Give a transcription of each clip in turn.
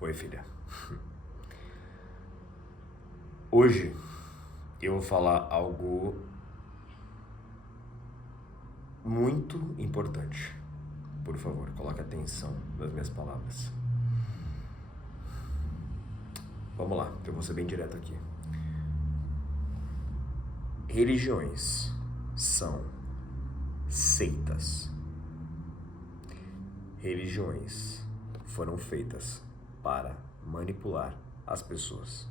Oi, filha. Hoje eu vou falar algo muito importante. Por favor, coloque atenção nas minhas palavras. Vamos lá, eu vou ser bem direto aqui. Religiões são seitas. Religiões foram feitas para manipular as pessoas.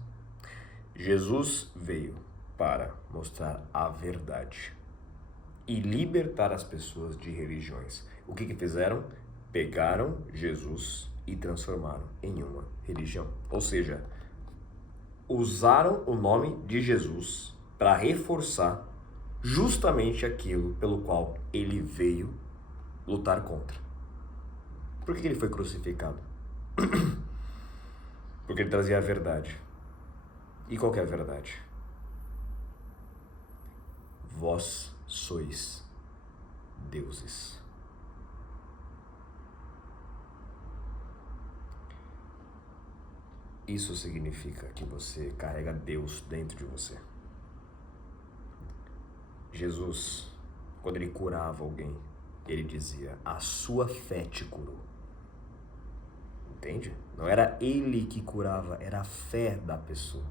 Jesus veio para mostrar a verdade e libertar as pessoas de religiões. O que fizeram? Pegaram Jesus e transformaram em uma religião. Ou seja, usaram o nome de Jesus para reforçar justamente aquilo pelo qual ele veio lutar contra. Por que ele foi crucificado? Porque ele trazia a verdade. E qual que é a verdade? Vós sois deuses. Isso significa que você carrega Deus dentro de você. Jesus, quando ele curava alguém, ele dizia: a sua fé te curou. Entende? Não era ele que curava, era a fé da pessoa.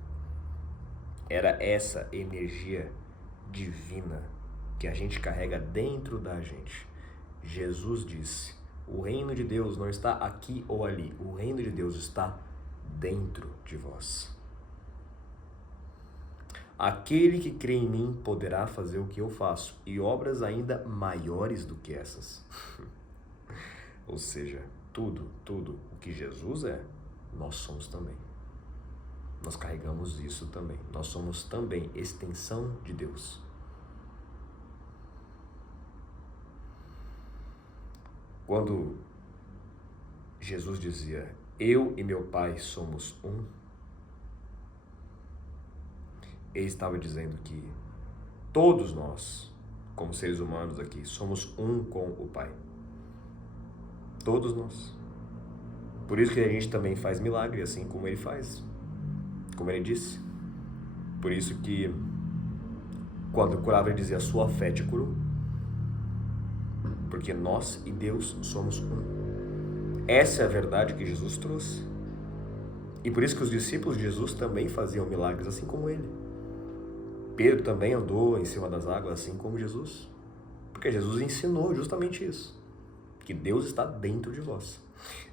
Era essa energia divina que a gente carrega dentro da gente. Jesus disse: o reino de Deus não está aqui ou ali, o reino de Deus está dentro de vós. Aquele que crê em mim poderá fazer o que eu faço, e obras ainda maiores do que essas. Ou seja, tudo o que Jesus é, nós somos também. Nós carregamos isso também. Nós somos também extensão de Deus. Quando Jesus dizia: eu e meu Pai somos um, ele estava dizendo que todos nós, como seres humanos aqui, somos um com o Pai. Todos nós. Por isso que a gente também faz milagre, assim como ele faz. Como ele disse. Por isso que quando curava ele dizia: sua fé te curou. Porque nós e Deus somos um. Essa é a verdade que Jesus trouxe. E por isso que os discípulos de Jesus também faziam milagres assim como ele. Pedro também andou em cima das águas assim como Jesus. Porque Jesus ensinou justamente isso. Que Deus está dentro de vós.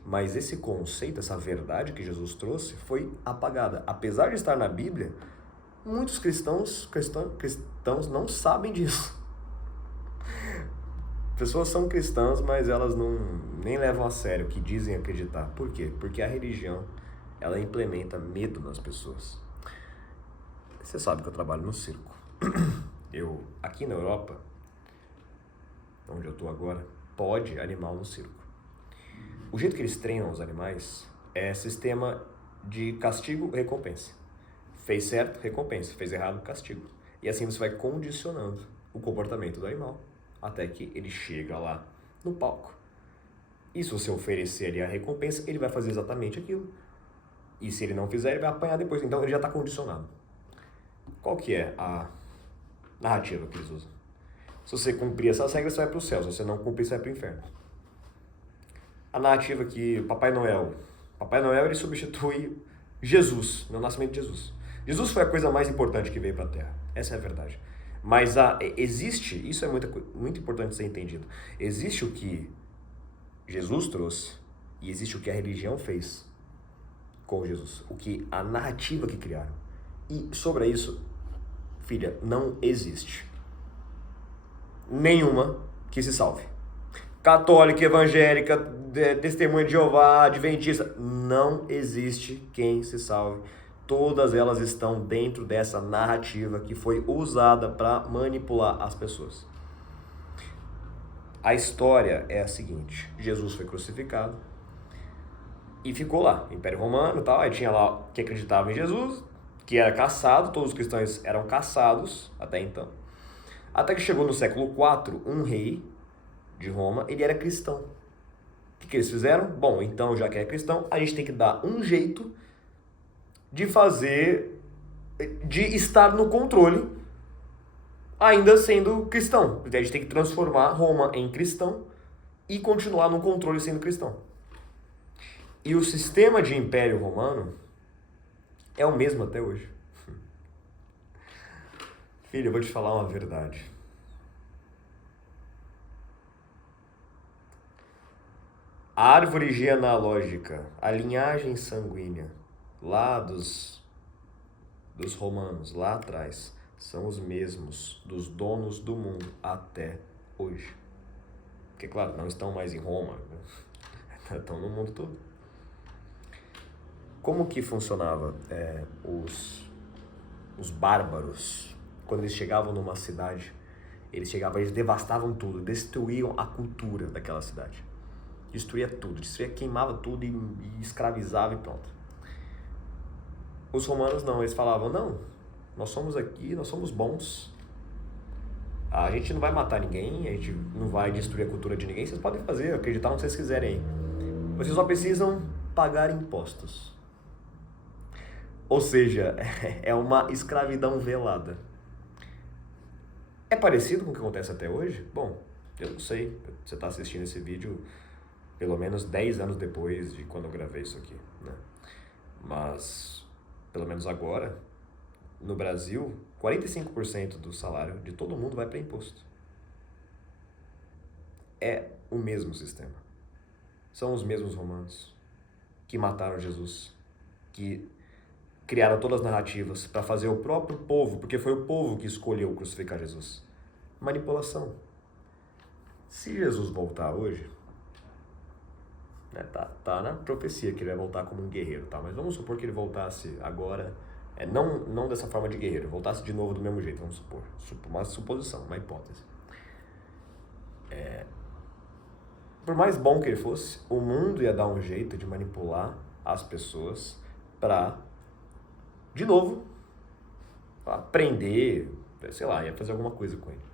Mas esse conceito, essa verdade que Jesus trouxe foi apagada. Apesar de estar na Bíblia, muitos cristãos não sabem disso. Pessoas são cristãs, mas elas nem levam a sério o que dizem acreditar. Por quê? Porque a religião, ela implementa medo nas pessoas. Você sabe que eu trabalho no circo. Aqui na Europa, onde eu estou agora, pode animal no circo. O jeito que eles treinam os animais é sistema de castigo-recompensa. Fez certo, recompensa. Fez errado, castigo. E assim você vai condicionando o comportamento do animal até que ele chega lá no palco. E se você oferecer ali a recompensa, ele vai fazer exatamente aquilo. E se ele não fizer, ele vai apanhar depois. Então ele já está condicionado. Qual que é a narrativa que eles usam? Se você cumprir essas regras, você vai para o céu. Se você não cumprir, você vai para o inferno. A narrativa que Papai Noel ele substitui Jesus, no nascimento de Jesus. Jesus foi a coisa mais importante que veio para a Terra. Essa é a verdade. Mas existe, isso é muito importante ser entendido. Existe o que Jesus trouxe e existe o que a religião fez com Jesus. A narrativa que criaram. E sobre isso, filha, não existe nenhuma que se salve. Católica, evangélica, testemunha de Jeová, adventista, não existe quem se salve. Todas elas estão dentro dessa narrativa que foi usada para manipular as pessoas. A história é a seguinte: Jesus foi crucificado e ficou lá, Império Romano e tal, aí tinha lá que acreditava em Jesus, que era caçado, todos os cristãos eram caçados até então. Até que chegou no século IV, um rei de Roma, ele era cristão. O que eles fizeram? Bom, então já que é cristão, a gente tem que dar um jeito de de estar no controle, ainda sendo cristão. A gente tem que transformar Roma em cristão e continuar no controle sendo cristão. E o sistema de Império Romano é o mesmo até hoje. Filho, eu vou te falar uma verdade. A árvore genealógica, a linhagem sanguínea, lá dos romanos, lá atrás, são os mesmos dos donos do mundo até hoje. Porque, claro, não estão mais em Roma, né? Estão no mundo todo. Como que funcionava os bárbaros? Quando eles chegavam numa cidade, eles devastavam tudo, destruíam a cultura daquela cidade. Destruía tudo, queimava tudo e escravizava e pronto. Os romanos não, eles falavam, não, nós somos aqui, nós somos bons. A gente não vai matar ninguém, a gente não vai destruir a cultura de ninguém, vocês podem fazer, acreditar no que vocês quiserem aí. Vocês só precisam pagar impostos. Ou seja, é uma escravidão velada. É parecido com o que acontece até hoje? Bom, eu não sei, você está assistindo esse vídeo pelo menos 10 anos depois de quando eu gravei isso aqui, né? Mas, pelo menos agora, no Brasil, 45% do salário de todo mundo vai para imposto. É o mesmo sistema. São os mesmos romanos que mataram Jesus, que criaram todas as narrativas para fazer o próprio povo, porque foi o povo que escolheu crucificar Jesus. Manipulação. Se Jesus voltar hoje, né, tá na profecia que ele vai voltar como um guerreiro, tá? Mas vamos supor que ele voltasse agora, não dessa forma de guerreiro, voltasse de novo do mesmo jeito, vamos supor. Uma suposição, uma hipótese. Por mais bom que ele fosse, o mundo ia dar um jeito de manipular as pessoas para, de novo, prender, sei lá, ia fazer alguma coisa com ele.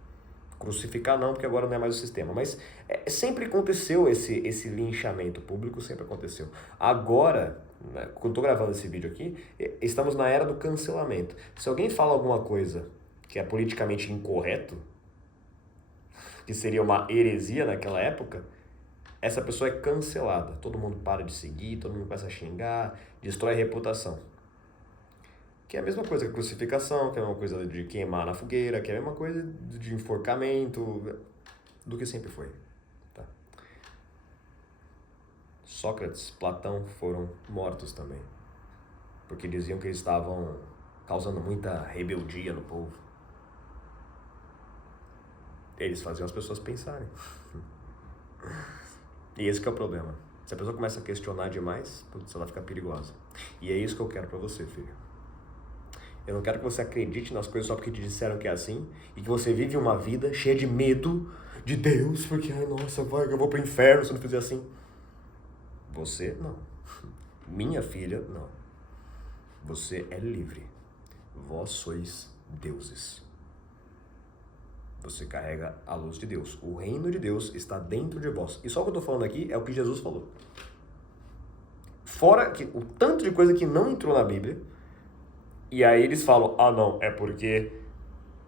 Crucificar não, porque agora não é mais o sistema. Mas sempre aconteceu esse linchamento público, sempre aconteceu. Agora, né, quando estou gravando esse vídeo aqui, estamos na era do cancelamento. Se alguém fala alguma coisa que é politicamente incorreto, que seria uma heresia naquela época, essa pessoa é cancelada. Todo mundo para de seguir, todo mundo começa a xingar, destrói a reputação. Que é a mesma coisa que a crucificação, que é a mesma coisa de queimar na fogueira, que é a mesma coisa de enforcamento, do que sempre foi. Tá? Sócrates, Platão foram mortos também, porque diziam que eles estavam causando muita rebeldia no povo. Eles faziam as pessoas pensarem. E esse que é o problema. Se a pessoa começa a questionar demais, ela fica perigosa. E é isso que eu quero pra você, filho. Eu não quero que você acredite nas coisas só porque te disseram que é assim e que você vive uma vida cheia de medo de Deus, porque, ai, nossa, eu vou pro inferno se eu não fizer assim. Você, não. Minha filha, não. Você é livre. Vós sois deuses. Você carrega a luz de Deus. O reino de Deus está dentro de vós. E só o que eu tô falando aqui é o que Jesus falou. Fora que o tanto de coisa que não entrou na Bíblia. E aí eles falam, não, é porque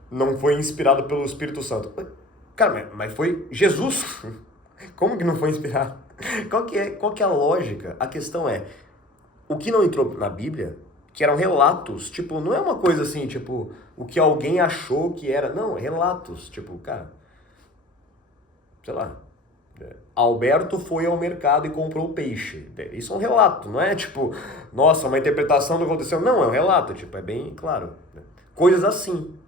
não foi inspirado pelo Espírito Santo. Cara, mas foi Jesus. Como que não foi inspirado? Qual que é a lógica? A questão é, o que não entrou na Bíblia, que eram relatos, tipo, não é uma coisa assim, tipo, o que alguém achou que era. Não, relatos, tipo, cara, sei lá, Alberto foi ao mercado e comprou peixe. Isso é um relato, não é tipo, nossa, uma interpretação do que aconteceu. Não, é um relato, tipo, é bem claro. Coisas assim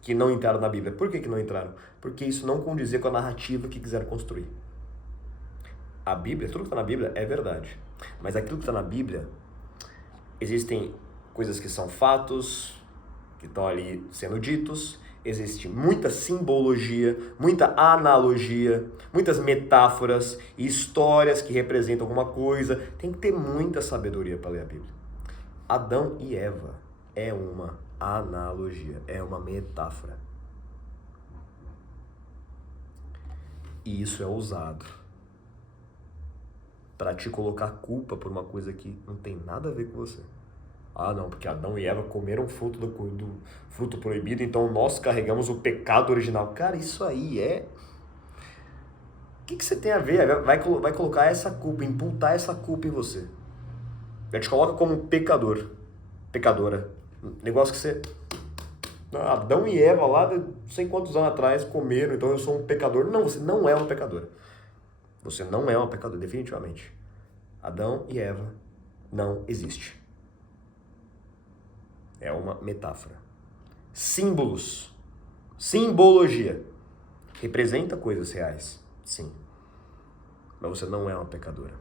que não entraram na Bíblia. Por que não entraram? Porque isso não condizia com a narrativa que quiseram construir. A Bíblia, tudo que está na Bíblia é verdade. Mas aquilo que está na Bíblia, existem coisas que são fatos, que estão ali sendo ditos. Existe muita simbologia, muita analogia, muitas metáforas e histórias que representam alguma coisa. Tem que ter muita sabedoria para ler a Bíblia. Adão e Eva é uma analogia, é uma metáfora. E isso é usado para te colocar culpa por uma coisa que não tem nada a ver com você. Ah, não, porque Adão e Eva comeram o fruto do fruto proibido, então nós carregamos o pecado original. Cara, isso aí é... O que você tem a ver? Vai colocar essa culpa, imputar essa culpa em você. Ele te coloca como pecador, pecadora. Negócio que você... Adão e Eva lá, não sei quantos anos atrás, comeram, então eu sou um pecador. Não, você não é uma pecadora. Você não é uma pecadora, definitivamente. Adão e Eva não existe. É uma metáfora. Símbolos. Simbologia. Representa coisas reais, sim. Mas você não é uma pecadora.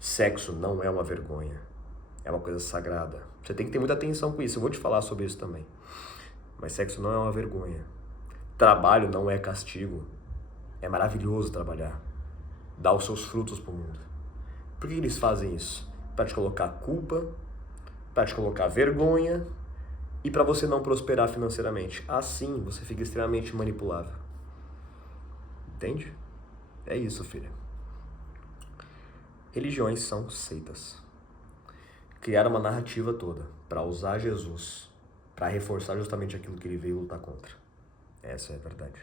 Sexo não é uma vergonha. É uma coisa sagrada. Você tem que ter muita atenção com isso. Eu vou te falar sobre isso também. Mas sexo não é uma vergonha. Trabalho não é castigo. É maravilhoso trabalhar. Dar os seus frutos pro mundo. Por que eles fazem isso? Para te colocar culpa, para te colocar vergonha e para você não prosperar financeiramente. Assim, você fica extremamente manipulável. Entende? É isso, filha. Religiões são seitas. Criaram uma narrativa toda para usar Jesus, para reforçar justamente aquilo que ele veio lutar contra. Essa é a verdade.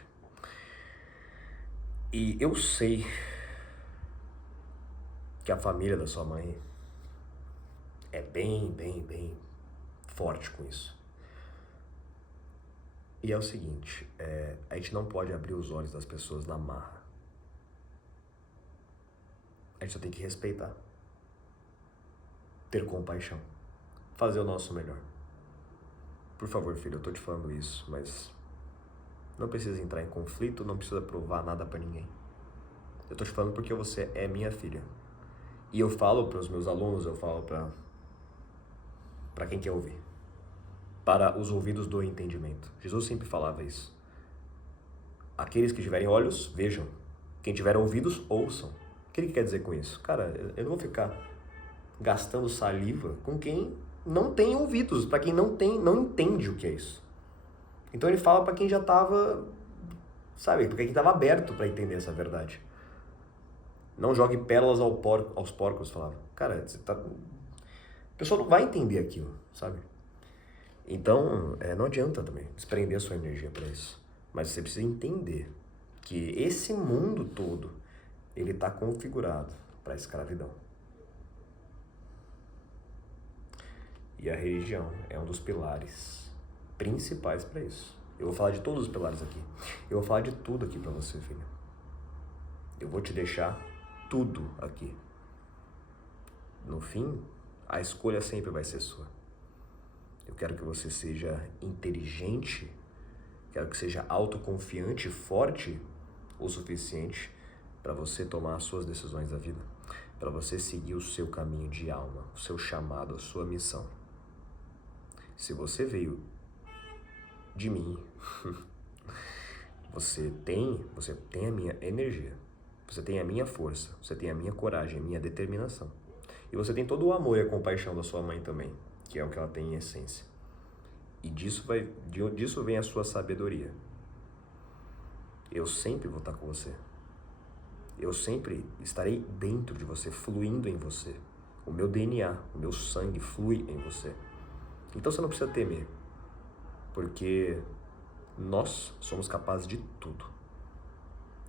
E eu sei que a família da sua mãe é bem forte com isso. E é o seguinte, a gente não pode abrir os olhos das pessoas na marra. A gente só tem que respeitar. Ter compaixão. Fazer o nosso melhor. Por favor, filho, eu tô te falando isso, mas não precisa entrar em conflito, não precisa provar nada pra ninguém. Eu tô te falando porque você é minha filha. E eu falo pros meus alunos, eu falo pra quem quer ouvir. Para os ouvidos do entendimento. Jesus sempre falava isso. Aqueles que tiverem olhos, vejam. Quem tiver ouvidos, ouçam. O que ele quer dizer com isso? Cara, eu não vou ficar gastando saliva com quem não tem ouvidos, para quem não entende o que é isso. Então ele fala para quem já estava, sabe, para quem estava aberto para entender essa verdade. Não jogue pérolas aos porcos, falava. Cara, a pessoa não vai entender aquilo, sabe? Então, não adianta também desprender a sua energia para isso. Mas você precisa entender que esse mundo todo, ele está configurado para a escravidão. E a religião é um dos pilares principais para isso. Eu vou falar de todos os pilares aqui. Eu vou falar de tudo aqui para você, filho. Eu vou te deixar tudo aqui. No fim, a escolha sempre vai ser sua. Eu quero que você seja inteligente, quero que seja autoconfiante, forte o suficiente para você tomar as suas decisões da vida, para você seguir o seu caminho de alma, o seu chamado, a sua missão. Se você veio de mim, você tem a minha energia, você tem a minha força, você tem a minha coragem, a minha determinação. E você tem todo o amor e a compaixão da sua mãe também, que é o que ela tem em essência. E disso vem a sua sabedoria. Eu sempre vou estar com você. Eu sempre estarei dentro de você, fluindo em você. O meu DNA, o meu sangue flui em você. Então você não precisa temer, porque nós somos capazes de tudo.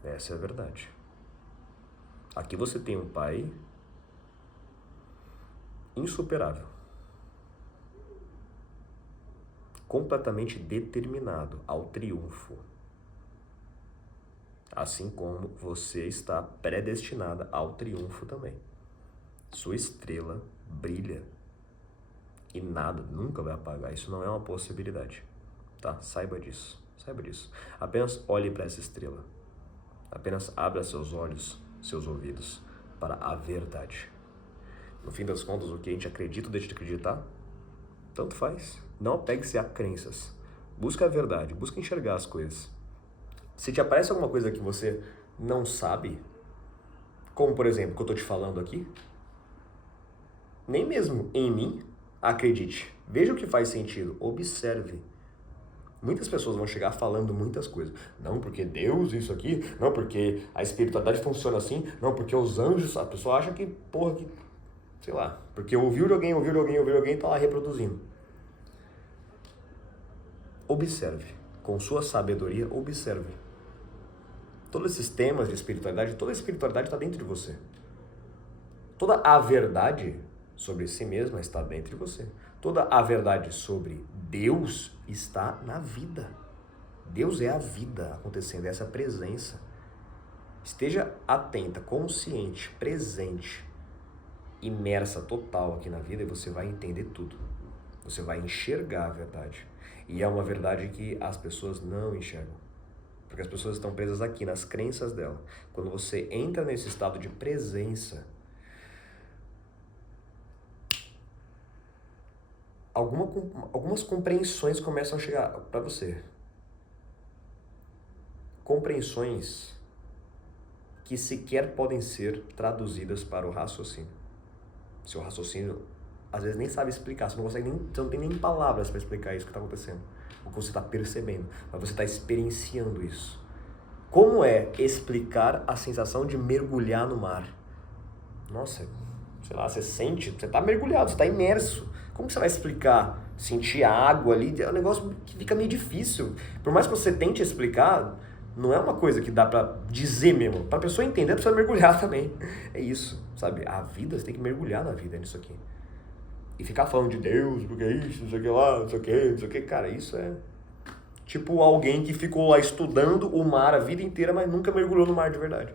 Essa é a verdade. Aqui você tem um pai insuperável, completamente determinado ao triunfo, assim como você está predestinada ao triunfo também. Sua estrela brilha e nada nunca vai apagar. Isso não é uma possibilidade, tá? Saiba disso, saiba disso. Apenas olhe para essa estrela. Apenas abra seus olhos, seus ouvidos para a verdade. No fim das contas, o que a gente acredita ou deixa de acreditar, tanto faz. Não apegue-se a crenças. Busca a verdade, busca enxergar as coisas. Se te aparece alguma coisa que você não sabe, como por exemplo, o que eu estou te falando aqui, nem mesmo em mim, acredite. Veja o que faz sentido, observe. Muitas pessoas vão chegar falando muitas coisas. Não, porque Deus, isso aqui. Não, porque a espiritualidade funciona assim. Não, porque os anjos... A pessoa acha que, porra, que... Sei lá. Porque ouviu de alguém, e tá lá reproduzindo. Observe. Com sua sabedoria, observe. Todos esses temas de espiritualidade, toda a espiritualidade está dentro de você. Toda a verdade sobre si mesma está dentro de você. Toda a verdade sobre Deus está na vida. Deus é a vida acontecendo, é essa presença. Esteja atenta, consciente, presente, imersa total aqui na vida e você vai entender tudo. Você vai enxergar a verdade. E é uma verdade que as pessoas não enxergam. Porque as pessoas estão presas aqui, nas crenças dela. Quando você entra nesse estado de presença, algumas compreensões começam a chegar para você. Compreensões que sequer podem ser traduzidas para o raciocínio. Seu raciocínio, às vezes, nem sabe explicar. Você não tem nem palavras para explicar isso que está acontecendo. O que você está percebendo. Mas você está experienciando isso. Como é explicar a sensação de mergulhar no mar? Nossa, sei lá, você sente, você está mergulhado, você está imerso. Como que você vai explicar? Sentir a água ali, é um negócio que fica meio difícil. Por mais que você tente explicar, não é uma coisa que dá pra dizer mesmo. Pra pessoa entender, precisa mergulhar também. É isso, sabe? A vida, você tem que mergulhar na vida nisso aqui. E ficar falando de Deus, porque é isso, não sei o que lá, não sei o que. Cara, isso é tipo alguém que ficou lá estudando o mar a vida inteira, mas nunca mergulhou no mar de verdade.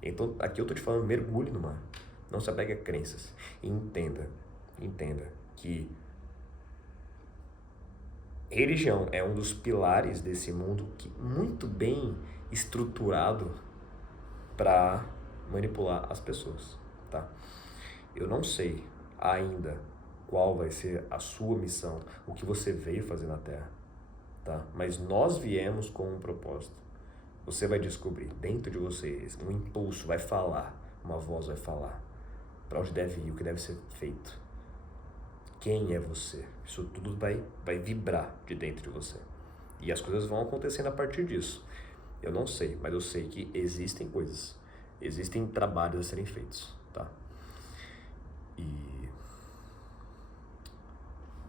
Então, aqui eu tô te falando, mergulhe no mar. Não se apegue a crenças. E entenda que religião é um dos pilares desse mundo que muito bem estruturado para manipular as pessoas, tá? Eu não sei ainda qual vai ser a sua missão, o que você veio fazer na Terra, tá? Mas nós viemos com um propósito. Você vai descobrir dentro de você, um impulso vai falar, uma voz vai falar para onde deve ir, o que deve ser feito. Quem é você? Isso tudo vai vibrar de dentro de você. E as coisas vão acontecendo a partir disso. Eu não sei, mas eu sei que existem coisas. Existem trabalhos a serem feitos, tá? E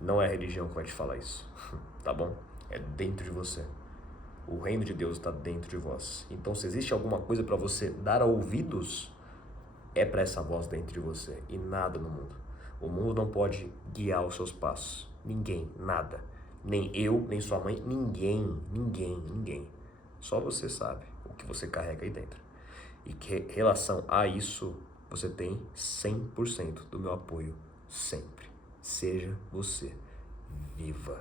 não é a religião que vai te falar isso, tá bom? É dentro de você. O reino de Deus está dentro de vós. Então, se existe alguma coisa para você dar ouvidos, é para essa voz dentro de você e nada no mundo. O mundo não pode guiar os seus passos. Ninguém, nada. Nem eu, nem sua mãe, ninguém. Só você sabe o que você carrega aí dentro. E que relação a isso, você tem 100% do meu apoio sempre. Seja você. Viva.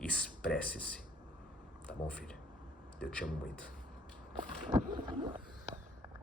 Expresse-se. Tá bom, filha? Eu te amo muito.